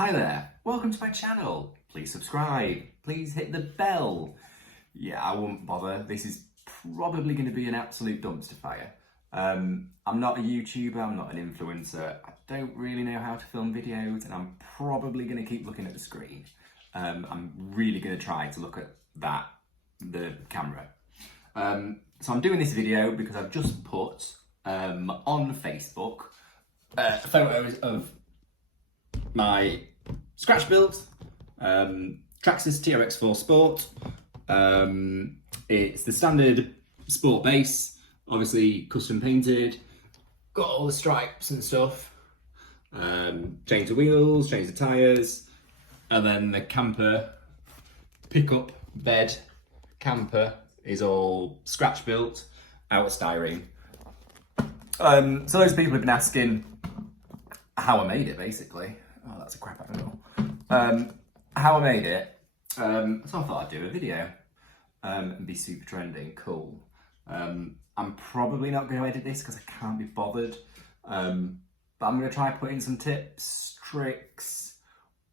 Hi there, welcome to my channel. Please subscribe, please hit the bell. Yeah, I won't bother. This is probably going to be an absolute dumpster fire. I'm not a YouTuber, I'm not an influencer. I don't really know how to film videos and I'm probably going to keep looking at the screen. I'm really going to try to look at the camera. So I'm doing this video because I've just put on Facebook photos of my scratch build, Traxxas TRX4 Sport. It's the standard sport base, obviously custom painted, got all the stripes and stuff, change the wheels, change the tyres, and then the camper, pickup bed camper is all scratch built out of styrene. So those people have been asking how I made it, basically. Oh, that's a crap angle. How I made it. So I thought I'd do a video and be super trendy, cool. I'm probably not going to edit this because I can't be bothered. But I'm going to try put in some tips, tricks,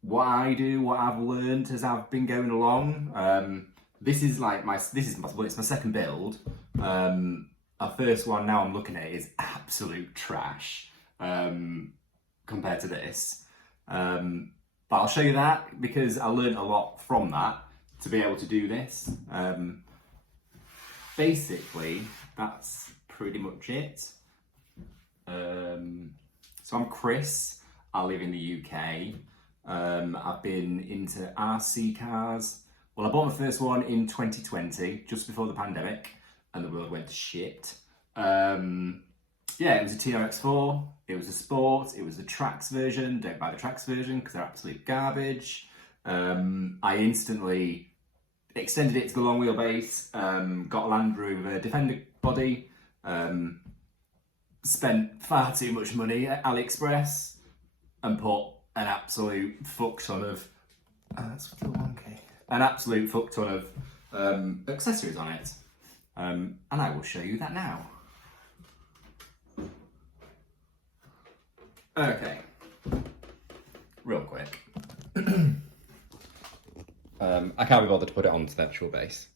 what I do, what I've learned as I've been going along. This is my second build. Our first one now I'm looking at is absolute trash compared to this. But I'll show you that because I learned a lot from that to be able to do this. Basically, that's pretty much it. So I'm Chris, I live in the UK. I've been into RC cars. Well, I bought my first one in 2020, just before the pandemic, and the world went to shit. Yeah, it was a TRX4, it was a Sport, it was the Trax version. Don't buy the Trax version because they're absolute garbage. I instantly extended it to the long wheelbase, got a Land Rover Defender body, spent far too much money at AliExpress and put an absolute fuck ton of, that's still wonky, an absolute fuck ton of accessories on it. And I will show you that now. Okay, real quick. I can't be bothered to put it onto the actual base.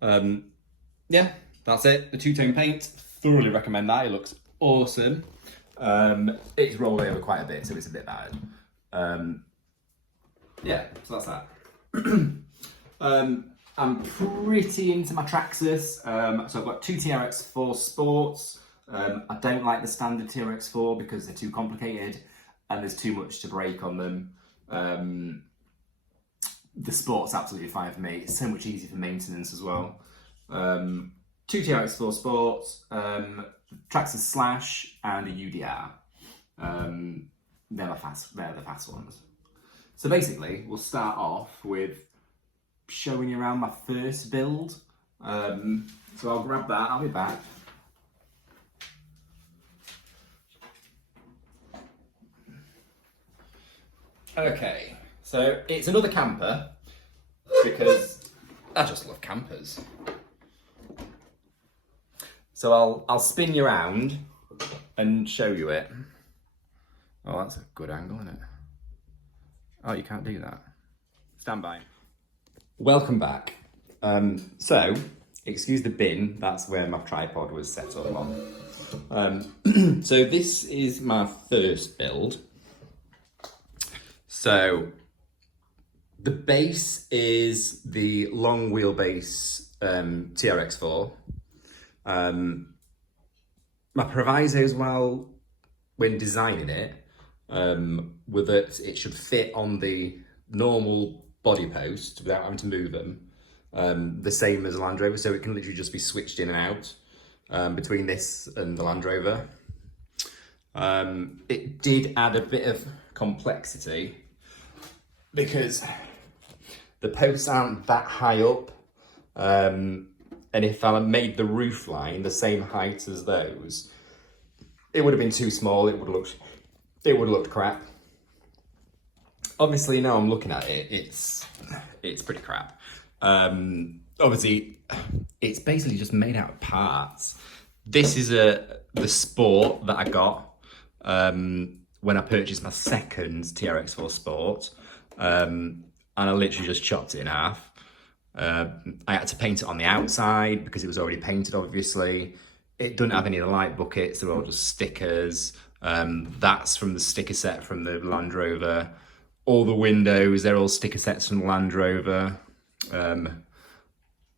Yeah, that's it. The two-tone paint, thoroughly recommend that. It looks awesome. It's rolled over quite a bit, so it's a bit bad. Yeah, so that's that. I'm pretty into my Traxxas. So I've got two TRX4 Sports. I don't like the standard TRX4 because they're too complicated and there's too much to break on them. The Sport's absolutely fine for me. It's so much easier for maintenance as well. Two TRX4 Sports, Traxxas Slash and a UDR. They're the fast ones. So basically, we'll start off with showing you around my first build. So I'll grab that, I'll be back. Okay, so it's another camper because I just love campers. So I'll spin you around and show you it. Oh, that's a good angle, isn't it? Oh, you can't do that. Stand by. Welcome back. So, excuse the bin, that's where my tripod was set up on. So this is my first build. So, the base is the long wheelbase TRX4. My proviso as well, when designing it, were that it should fit on the normal body post without having to move them, the same as a Land Rover, so it can literally just be switched in and out between this and the Land Rover. It did add a bit of complexity because the posts aren't that high up, and if I made the roof line the same height as those, it would have been too small. It would have looked crap. Obviously, now I'm looking at it, it's pretty crap. Obviously, it's basically just made out of parts. This is the Sport that I got. when I purchased my second TRX4 Sport, and I literally just chopped it in half. I had to paint it on the outside because it was already painted, obviously. It doesn't have any of the light buckets, they're all just stickers. That's from the sticker set from the Land Rover. All the windows, they're all sticker sets from the Land Rover.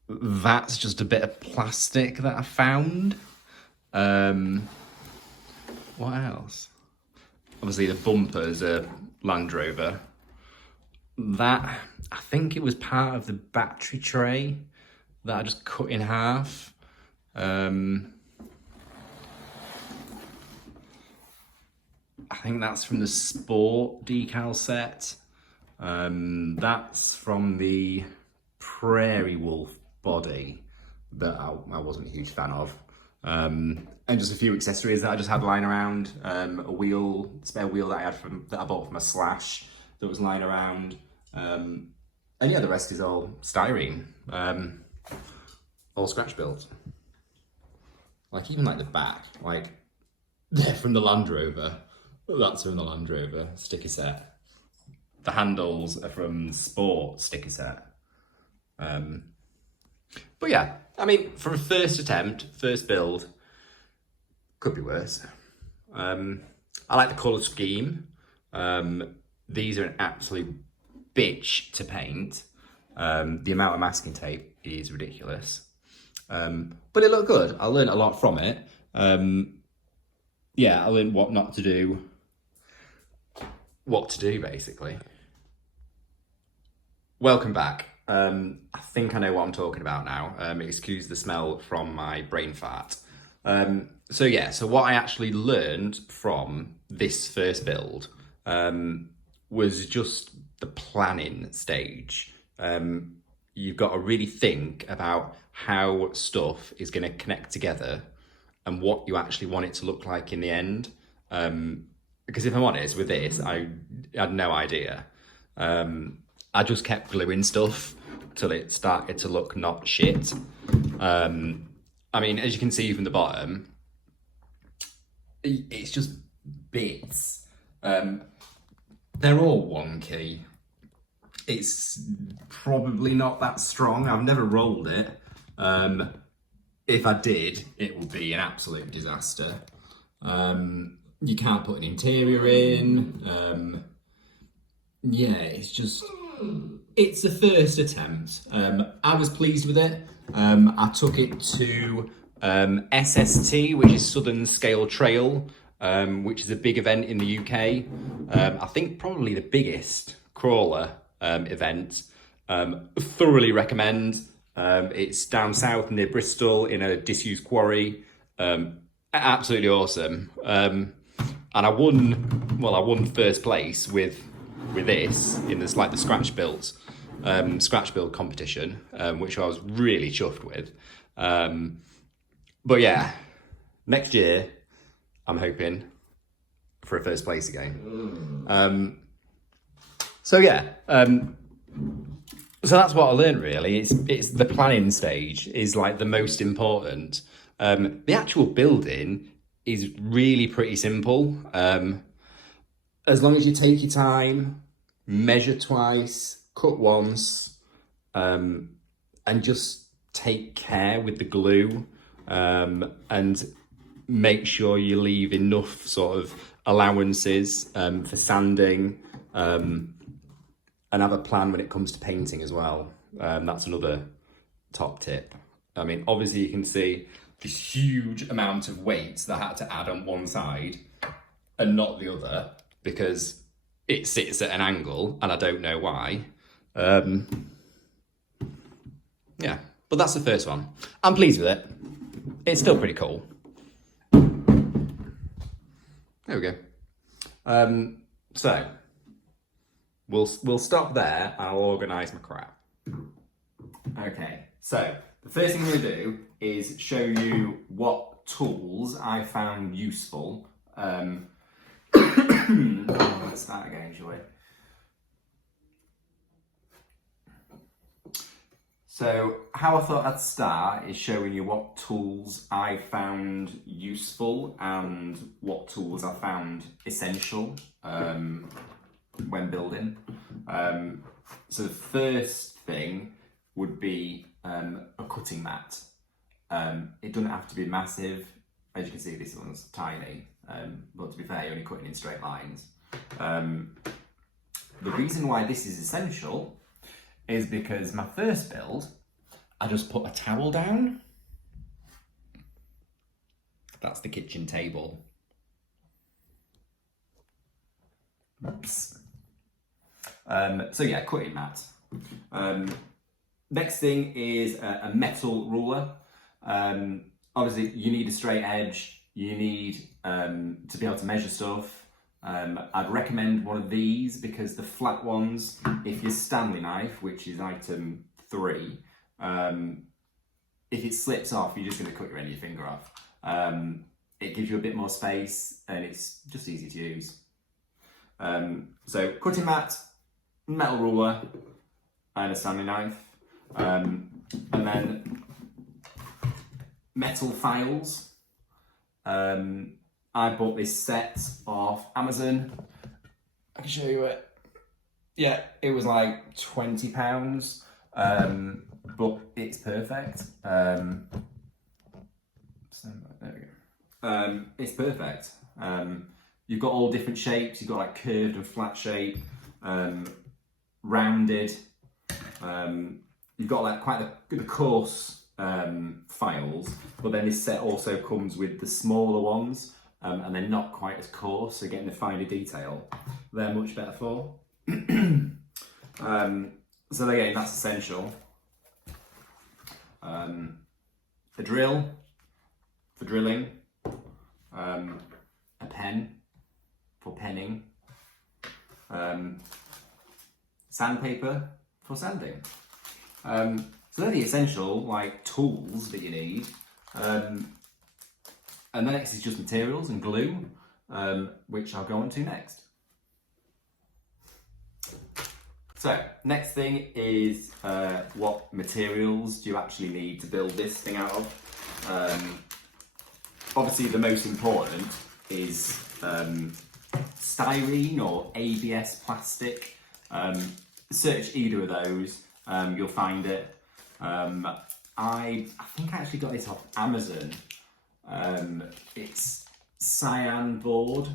That's just a bit of plastic that I found. What else? Obviously the bumpers are Land Rover. That, I think it was part of the battery tray that I just cut in half. I think that's from the Sport decal set. That's from the Prairie Wolf body that I wasn't a huge fan of. And just a few accessories that I just had lying around. A spare wheel that I bought from a Slash that was lying around. And yeah, the rest is all styrene, all scratch built. Like even like the back, like they're from the Land Rover. That's from the Land Rover sticker set. The handles are from Sport sticker set. But yeah, I mean, for a first attempt, first build, could be worse. I like the colour scheme. These are an absolute bitch to paint. The amount of masking tape is ridiculous. But it looked good. I learned a lot from it. Yeah, I learned what not to do. What to do, basically. Welcome back. I think I know what I'm talking about now. Excuse the smell from my brain fart. So yeah, so what I actually learned from this first build was just the planning stage. You've got to really think about how stuff is going to connect together and what you actually want it to look like in the end. Because if I'm honest with this, I had no idea. I just kept gluing stuff till it started to look not shit. I mean, as you can see from the bottom, it's just bits. They're all wonky. It's probably not that strong. I've never rolled it. If I did, it would be an absolute disaster. You can't put an interior in. Yeah, it's the first attempt. I was pleased with it. I took it to SST, which is Southern Scale Trail, which is a big event in the UK. I think probably the biggest crawler event. Thoroughly recommend. It's down south near Bristol in a disused quarry. Absolutely awesome. And I won first place with this in this like the scratch build competition, which I was really chuffed with. But yeah, next year I'm hoping for a first place again. So yeah, so that's what I learned really. It's the planning stage is like the most important. The actual building is really pretty simple. As long as you take your time, measure twice, cut once, and just take care with the glue, and make sure you leave enough sort of allowances for sanding, and have a plan when it comes to painting as well. That's another top tip. I mean, obviously you can see the huge amount of weight that I had to add on one side and not the other because it sits at an angle and I don't know why. Yeah, but that's the first one. I'm pleased with it. It's still pretty cool. There we go. So we'll stop there. I'll organise my crap. Okay, so the first thing I'm going to do is show you what tools I found useful. Let's start again, shall we? So how I thought I'd start is showing you what tools I found useful and what tools I found essential when building. So the first thing would be a cutting mat. It doesn't have to be massive. As you can see, this one's tiny, but to be fair, you're only cutting in straight lines. The reason why this is essential is because my first build, I just put a towel down. That's the kitchen table. Oops. So yeah, cutting mat. Next thing is a metal ruler. Obviously you need a straight edge, you need to be able to measure stuff. I'd recommend one of these because the flat ones, if your Stanley knife, which is item 3, if it slips off, you're just going to cut your end of your finger off. It gives you a bit more space and it's just easy to use. So cutting mat, metal ruler and a Stanley knife. And then metal files. I bought this set off Amazon. I can show you it. Yeah, it was like £20, but it's perfect. So there we go. It's perfect. You've got all different shapes. You've got like curved and flat shape, rounded. You've got like quite the coarse files, but then this set also comes with the smaller ones. And they're not quite as coarse, so getting the finer detail, they're much better for. So again, that's essential. A drill for drilling, a pen for penning, sandpaper for sanding. So they're the essential like tools that you need. And the next is just materials and glue, which I'll go on to next. So, next thing is what materials do you actually need to build this thing out of? Obviously the most important is styrene or ABS plastic. Search either of those, you'll find it. I think I actually got this off Amazon. It's cyan board,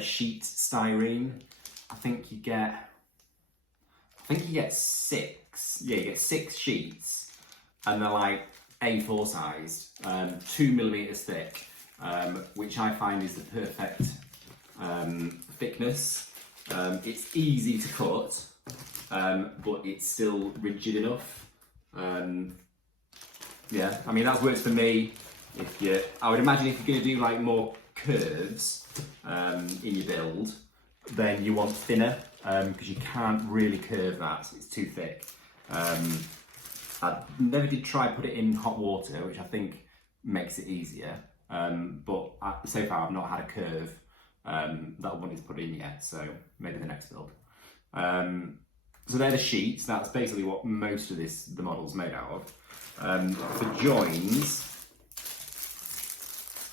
sheet styrene. I think you get 6. Yeah, you get 6 sheets, and they're like A4 sized, 2mm thick, which I find is the perfect thickness. It's easy to cut, but it's still rigid enough. Yeah, I mean that works for me. I would imagine if you're going to do like more curves in your build, then you want thinner because you can't really curve that, it's too thick. I never did try put it in hot water, which I think makes it easier, but so far I've not had a curve that I wanted to put in yet, so maybe the next build. So they're the sheets. That's basically what most of the model's made out of. For joins,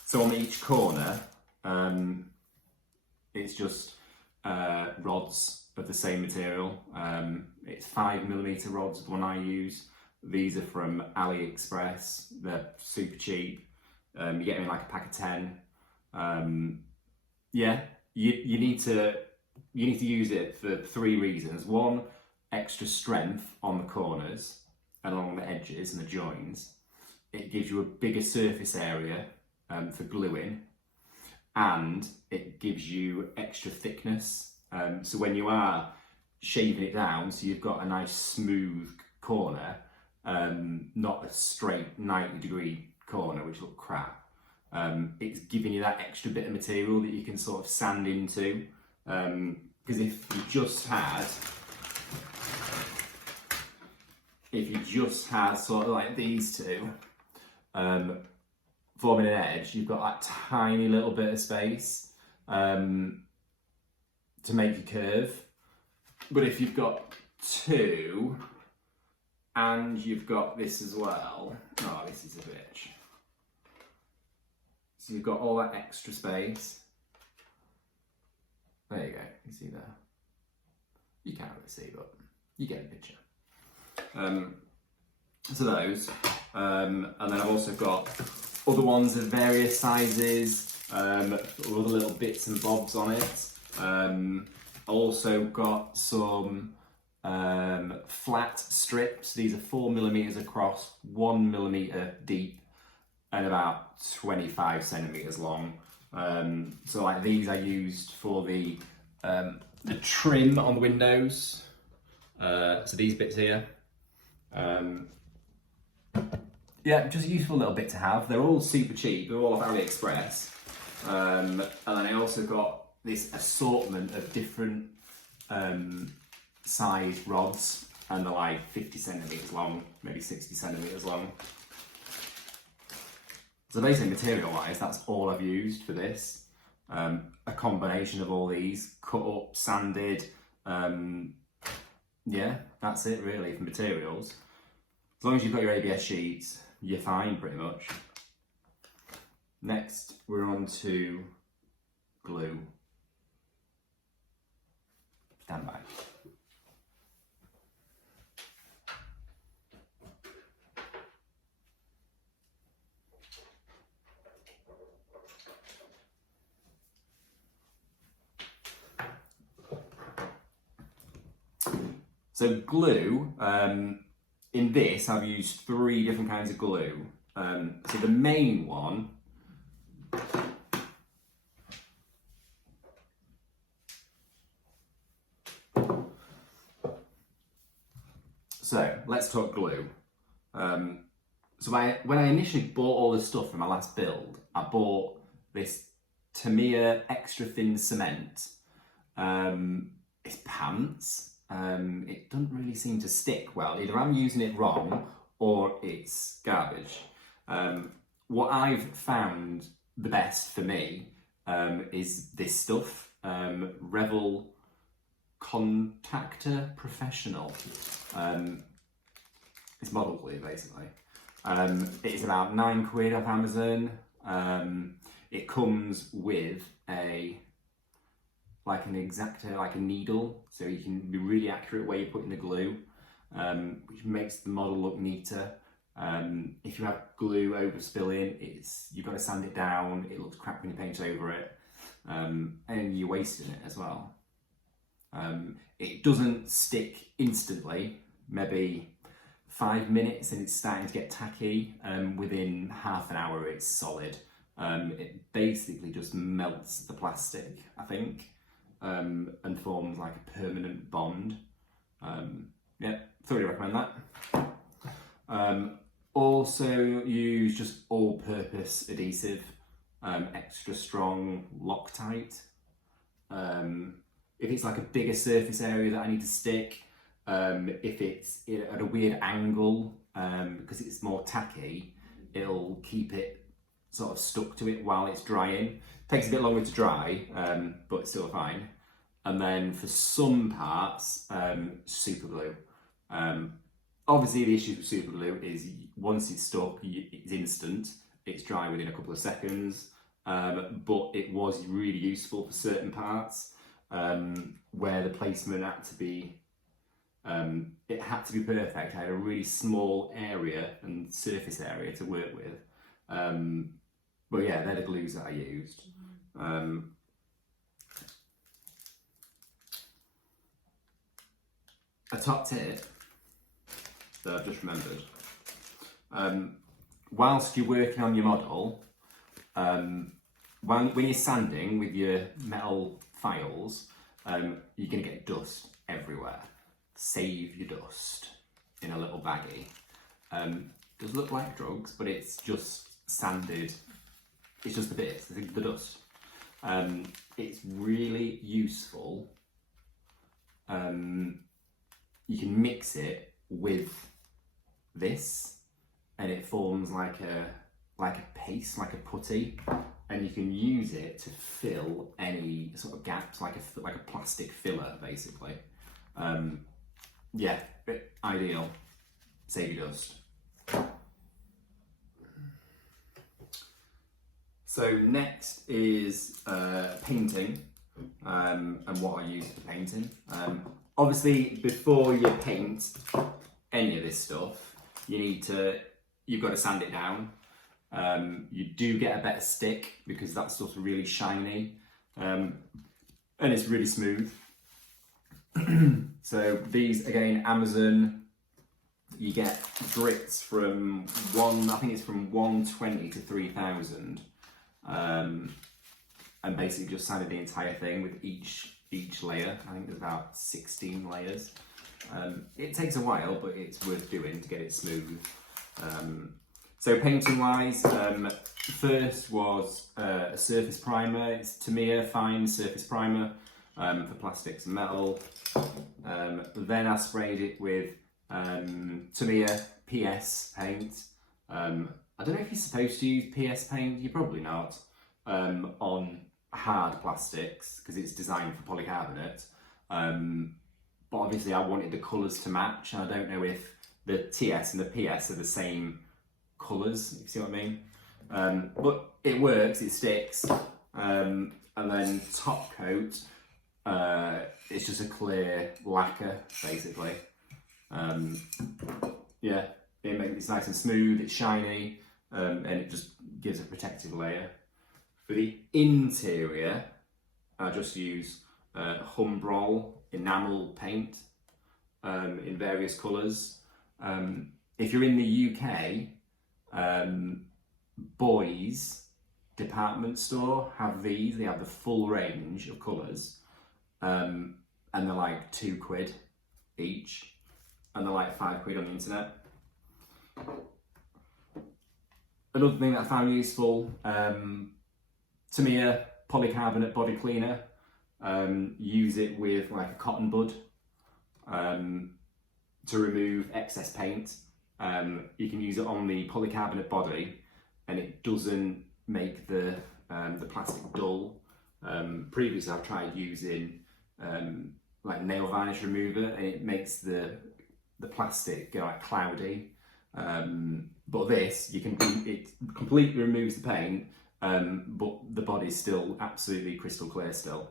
so on each corner, it's just rods of the same material. It's 5mm rods, the one I use. These are from AliExpress. They're super cheap. You get them in like a pack of 10. Yeah, you need to use it for 3 reasons. 1, extra strength on the corners and along the edges and the joins. It gives you a bigger surface area for gluing, and it gives you extra thickness. So when you are shaving it down, so you've got a nice smooth corner, not a straight 90-degree corner which look crap. It's giving you that extra bit of material that you can sort of sand into. Because if you just had sort of like these two forming an edge, you've got that tiny little bit of space to make your curve. But if you've got 2, And you've got this as well. Oh, this is a bitch. So you've got all that extra space. There you go, you see there. You can't really see, but you get the picture. So those, and then I've also got other ones of various sizes, other little bits and bobs on it. Also got some flat strips. These are 4mm across, 1mm deep, and about 25 centimeters long. So like these I used for the trim on the windows. So these bits here. Yeah, just a useful little bit to have. They're all super cheap. They're all off AliExpress. And then I also got this assortment of different size rods, and they're like 50 centimeters long, maybe 60 centimeters long. So basically, material-wise, that's all I've used for this. A combination of all these, cut up, sanded. Yeah, that's it really for materials. As long as you've got your ABS sheets, you're fine pretty much. Next, we're on to glue. Stand by. So glue, in this I've used 3 different kinds of glue. So the main one, so let's talk glue. So when I initially bought all this stuff for my last build, I bought this Tamiya extra thin cement. It's pants. It doesn't really seem to stick well. Either I'm using it wrong or it's garbage. What I've found the best for me is this stuff, Revel Contactor Professional. It's model glue basically. It's about £9 off Amazon. It comes with like an exacto, like a needle, so you can be really accurate where you're putting the glue, which makes the model look neater. If you have glue overspilling, you've got to sand it down, it looks crap when you paint over it, and you're wasting it as well. It doesn't stick instantly, maybe 5 minutes and it's starting to get tacky. Within half an hour it's solid. It basically just melts the plastic, I think. And forms like a permanent bond. Yeah, thoroughly recommend that. Also use just all-purpose adhesive, extra strong Loctite. If it's like a bigger surface area that I need to stick, if it's at a weird angle, because it's more tacky, it'll keep it sort of stuck to it while it's drying. Takes a bit longer to dry, but it's still fine. And then for some parts, super glue. Obviously the issue with super glue is once it's stuck, it's instant. It's dry within a couple of seconds, but it was really useful for certain parts where the placement had to be, it had to be perfect. I had a really small area and surface area to work with. But yeah, they're the glues that I used. A top tip that I've just remembered. Whilst you're working on your model, when you're sanding with your metal files, you're going to get dust everywhere. Save your dust in a little baggie. Does look like drugs, but it's just sanded. It's just the bits, the dust. It's really useful. You can mix it with this, and it forms like a paste, like a putty, and you can use it to fill any sort of gaps, like a plastic filler, basically. Yeah, ideal. save you dust. So next is painting, and what I use for painting. Obviously, before you paint any of this stuff, you've got to sand it down. You do get a better stick because that stuff's really shiny, and it's really smooth. So these, again, Amazon, you get grits from I think it's from 120 to 3000. And basically just sanded the entire thing with each layer. I think there's about 16 layers. It takes a while, but it's worth doing to get it smooth. So painting wise, first was a surface primer. It's Tamiya Fine Surface Primer for plastics and metal. Then I sprayed it with Tamiya PS paint. I don't know if you're supposed to use PS paint, you're probably not, on hard plastics because it's designed for polycarbonate. But obviously I wanted the colours to match, and I don't know if the TS and the PS are the same colours, if you see what I mean. But it works, it sticks. And then top coat, it's just a clear lacquer, basically. Yeah, it's nice and smooth, it's shiny, and it just gives a protective layer. For the interior, I just use Humbrol enamel paint in various colours. If you're in the UK, Boys department store have these. They have the full range of colours, and they're like £2 each, and they're like £5 on the internet. Another thing that I found useful, Tamiya polycarbonate body cleaner. Use it with like a cotton bud to remove excess paint. You can use it on the polycarbonate body, and it doesn't make the plastic dull. Previously, I've tried using like nail varnish remover, and it makes the plastic go like cloudy. But this, it completely removes the paint, but the body's still absolutely crystal clear still.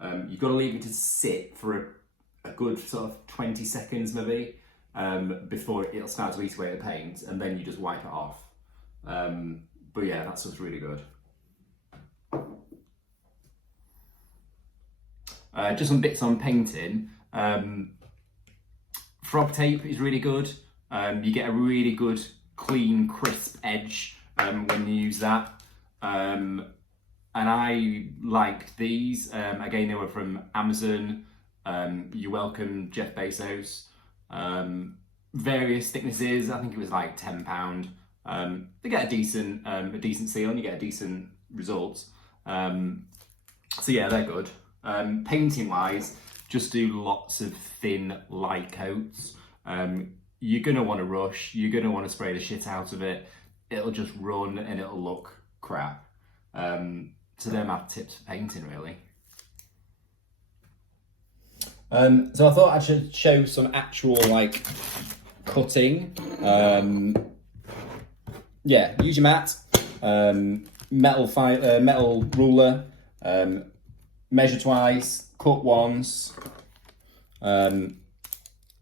You've got to leave it to sit for a good sort of 20 seconds maybe, before it'll start to eat away the paint, and then you just wipe it off. But yeah, that stuff's really good. Just some bits on painting. Frog tape is really good. You get a really good, clean, crisp edge when you use that. And I liked these. Again, they were from Amazon. You're welcome, Jeff Bezos. Various thicknesses. I think it was like £10. They get a decent seal, and you get a decent result. So yeah, they're good. Painting wise, just do lots of thin, light coats. You're gonna want to rush. You're gonna want to spray the shit out of it. It'll just run and it'll look crap. So they're my tips for painting, really. So I thought I should show some actual like cutting. Yeah, use your mat, metal ruler, measure twice, cut once.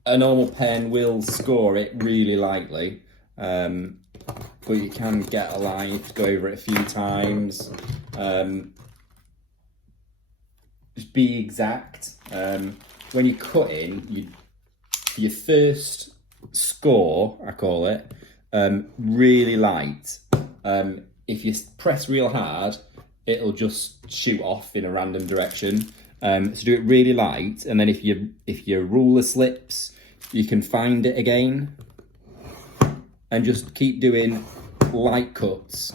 A normal pen will score it really lightly, but you can get a line to go over it a few times. Just be exact. When you're cutting, your first score, I call it, really light. If you press real hard, it'll just shoot off in a random direction. So do it really light, and then if your ruler slips, you can find it again, and just keep doing light cuts.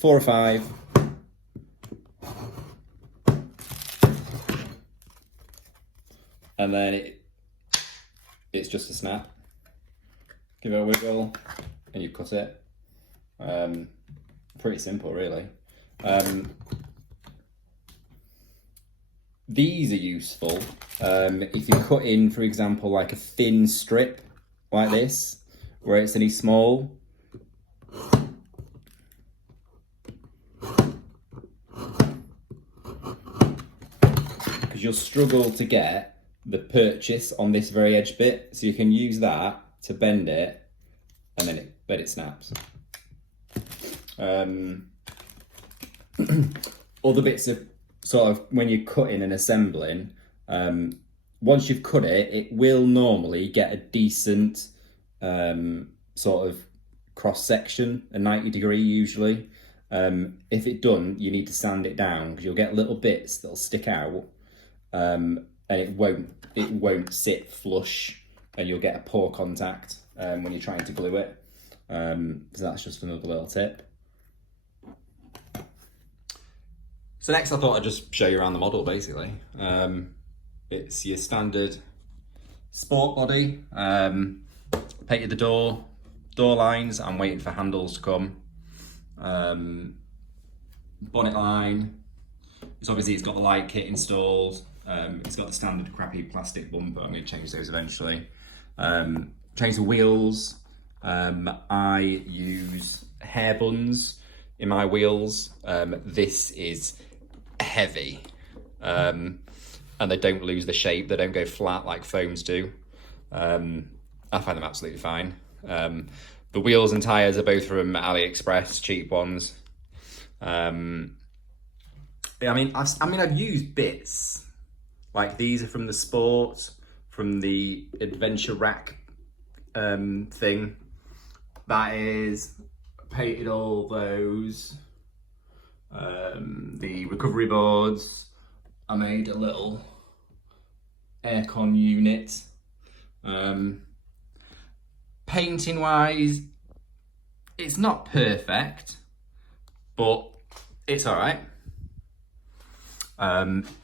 4 or 5. And then it's just a snap. Give it a wiggle, and you cut it. Pretty simple, really. These are useful if you cut in, for example, like a thin strip like this, where it's any small. Because you'll struggle to get the purchase on this very edge bit, so you can use that to bend it, and then it snaps. Other bits of sort of when you're cutting and assembling, once you've cut it, it will normally get a decent sort of cross section, a 90-degree usually. If it doesn't, you need to sand it down because you'll get little bits that'll stick out, and it won't sit flush, and you'll get a poor contact when you're trying to glue it. So that's just another little tip. So next I thought I'd just show you around the model basically. It's your standard sport body. Painted the door lines. I'm waiting for handles to come. Bonnet line. It's got the light kit installed. It's got the standard crappy plastic bumper. I'm going to change those eventually. Change the wheels. I use hair buns in my wheels. This is heavy, and they don't lose the shape. They don't go flat like foams do. I find them absolutely fine. The wheels and tyres are both from AliExpress, cheap ones. I've used bits like these are from the Sport, from the Adventure Rack thing. That is painted all those. The recovery boards. I made a little aircon unit. Painting wise, it's not perfect, but it's all right.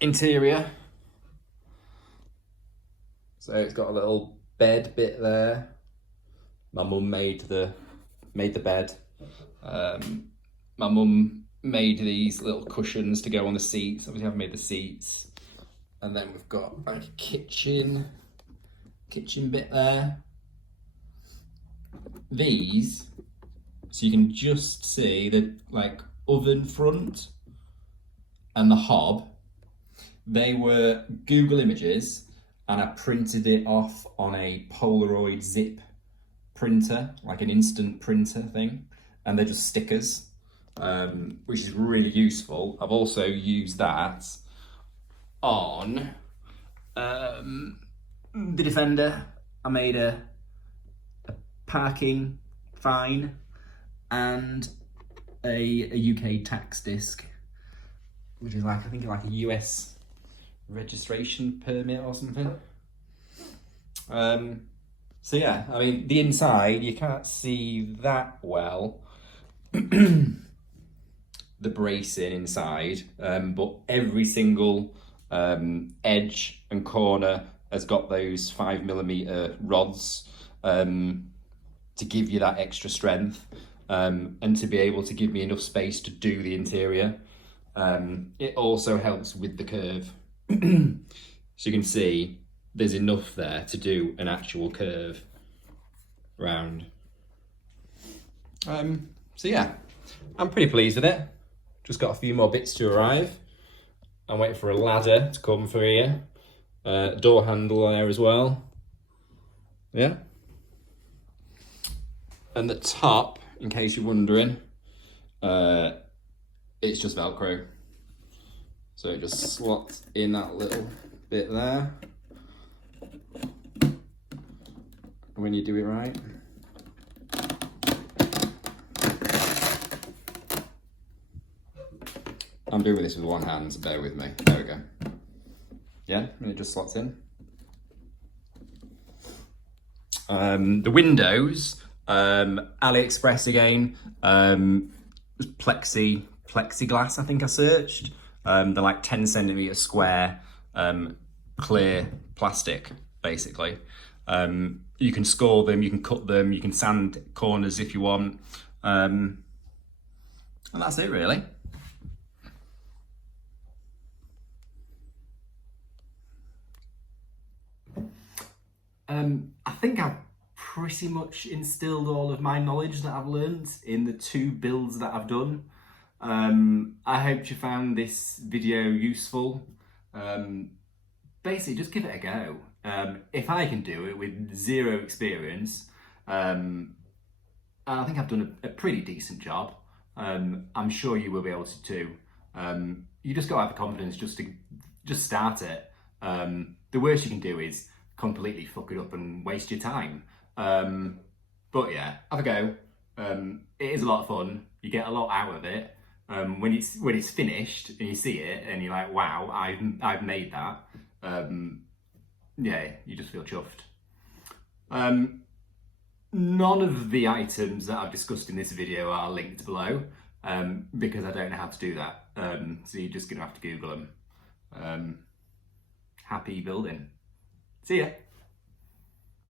Interior. So it's got a little bed bit there. My mum made the bed. My mum made these little cushions to go on the seats. Obviously I've made the seats. And then we've got like a kitchen bit there. These, so you can just see the like oven front and the hob. They were Google images, and I printed it off on a Polaroid zip printer, like an instant printer thing, and they're just stickers, which is really useful. I've also used that on the Defender. I made a parking fine and a UK tax disc, which is like, I think like a US registration permit or something. So yeah, I mean, the inside, you can't see that well, the bracing inside, but every single edge and corner has got those 5mm rods to give you that extra strength, and to be able to give me enough space to do the interior. It also helps with the curve. So you can see there's enough there to do an actual curve round. So yeah, I'm pretty pleased with it. Just got a few more bits to arrive. I'm waiting for a ladder to come for here. Door handle there as well. Yeah. And the top, in case you're wondering, it's just Velcro. So it just slots in that little bit there. When you do it right. I'm doing this with one hand, so bear with me. There we go. Yeah, and it just slots in. The windows, AliExpress again, plexiglass, I think I searched. They're like 10cm square, clear plastic, basically. You can score them, you can cut them, you can sand corners if you want. And that's it really. I think I've pretty much instilled all of my knowledge that I've learned in the 2 builds that I've done. I hope you found this video useful. Basically, just give it a go. If I can do it with 0 experience, I think I've done a pretty decent job. I'm sure you will be able to too. You just got to have the confidence just to start it. The worst you can do is completely fuck it up and waste your time. But yeah, have a go. It is a lot of fun. You get a lot out of it. When it's finished and you see it and you're like, wow, I've made that. Yeah, you just feel chuffed. None of the items that I've discussed in this video are linked below, because I don't know how to do that. So you're just gonna have to Google them. Happy building. See ya.